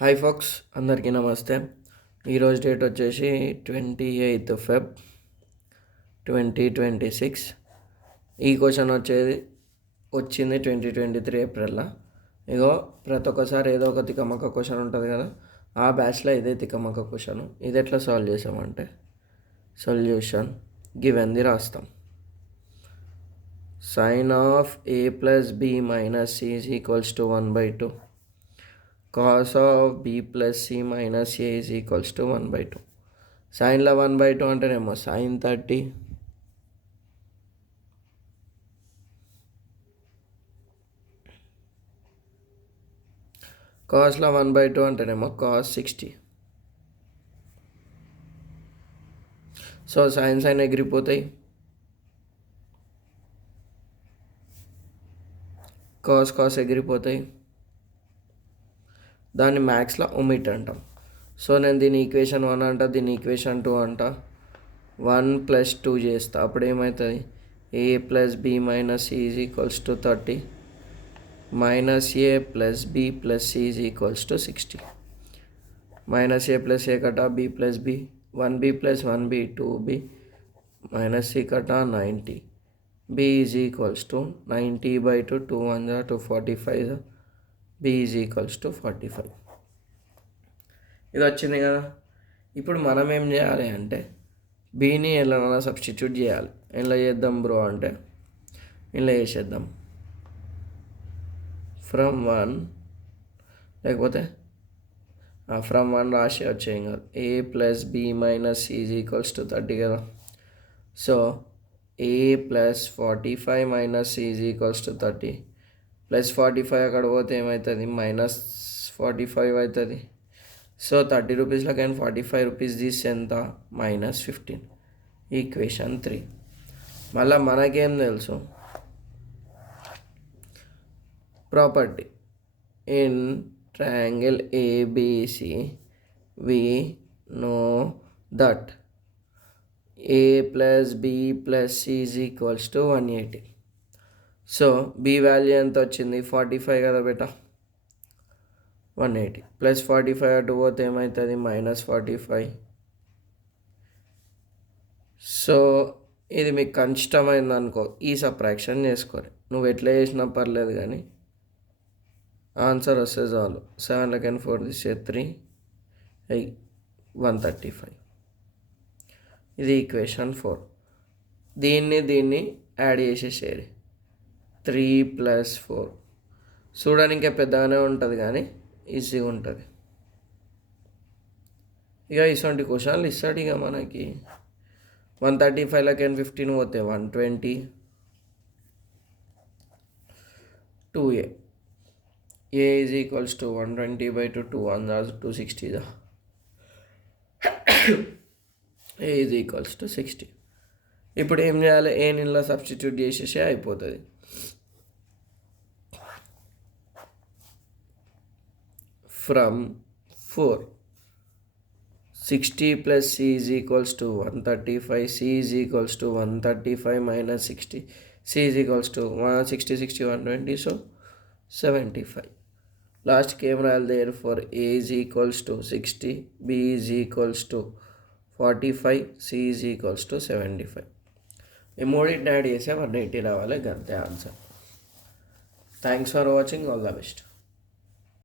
Hi pox, అందరికీ నమస్తే. ఈరోజు డేట్ వచ్చేసి 28 ఫెబ్ 2026. ఈ క్వశ్చన్ వచ్చింది 2023 ఏప్రిల్లో. ఇగో ప్రతి ఒక్కసారి ఏదో ఒక తికమక్క క్వశ్చన్ ఉంటుంది కదా, ఆ బ్యాచ్లో ఇదే తికమక్క క్వశ్చన్. ఇది ఎట్లా సాల్వ్ చేసామంటే సొల్యూషన్ గివెన్ది రాస్తాం. Sine of a plus b minus c is equals to 1/2. cos of b plus c minus a is equals to 1/2. సైన్లో 1/2 అంటేనేమో sin 30, కాస్లో 1/2 అంటేనేమో cos 60. సో సైన్ ఎగిరిపోతాయి, కాస్ ఎగిరిపోతాయి. దాన్ని మ్యాథ్స్లో ఒమిట్ అంటాం. సో నేను దీని ఈక్వేషన్ 1 అంట, దీని ఈక్వేషన్ 2 అంట. 1 + 2 చేస్తా, అప్పుడు ఏమవుతుంది? a + b - c is equals to 30 minus a + b + c is equals to 60. Minus a + a కట b + b 1b + 1b 2b minus c కట 90. b is equals to 90/2 2 1 245. b is equals to 45. ఇది వచ్చింది కదా. ఇప్పుడు మనం ఏం చేయాలి అంటే బీని ఎలా సబ్స్టిట్యూట్ చేయాలి. ఎలా చేద్దాం బ్రో అంటే ఇలా చేసేద్దాం. ఫ్రమ్ 1 లేకపోతే ఫ్రమ్ 1 రాసి వచ్చేయం కదా. a + b - c is equals to 30 కదా. So a + 45 - c is equals to 30 +45 అక్కడ పోతే ఏమవుతుంది? -45 అవుతుంది. సో 30 రూపీస్లో కానీ 45 రూపీస్ తీస్తే ఎంత? -15. ఈక్వేషన్ 3. మళ్ళీ మనకేం తెలుసు? Property in triangle ABC we know that a + b + c is equals to 180. So B value ఎంత వచ్చింది? 45 కదా బేటా. 180 +45 అటు పోతే ఏమవుతుంది? -45. సో ఇది మీకు కష్టమైంది అనుకో, ఈ సబ్ట్రాక్షన్ చేసుకోరు. నువ్వు ఎట్లా చేసినా పర్లేదు, కానీ ఆన్సర్ వస్తే చాలు. 7 4 తీసే 3 135. ఇది ఈక్వేషన్ 4. దీన్ని యాడ్ చేసేసేది. 3 + 4 చూడడానికి పెద్దగానే ఉంటుంది, కానీ ఈజీగా ఉంటుంది. ఇక ఇటువంటి క్వశ్చన్లు ఇస్తాడు. ఇక మనకి 135 15 పోతే 120. 2a is equals to 120/2 2 1 260. a is equals to 60. ఇప్పుడు ఏం చేయాలి? ఏ ఇలా సబ్స్టిట్యూట్ చేసేసి అయిపోతుంది. From 4 60 + c is equals to 135. c is equals to 135 - 60. c is equals to 60 60 120. So 75. లాస్ట్కి ఏం రాయాలి? Therefore a is equals to 60, b is equals to 45, c is equals to 75. ఈ మూడింటిని యాడ్ చేసే 180 రావాలి. అంతే answer. Thanks for watching. All the best.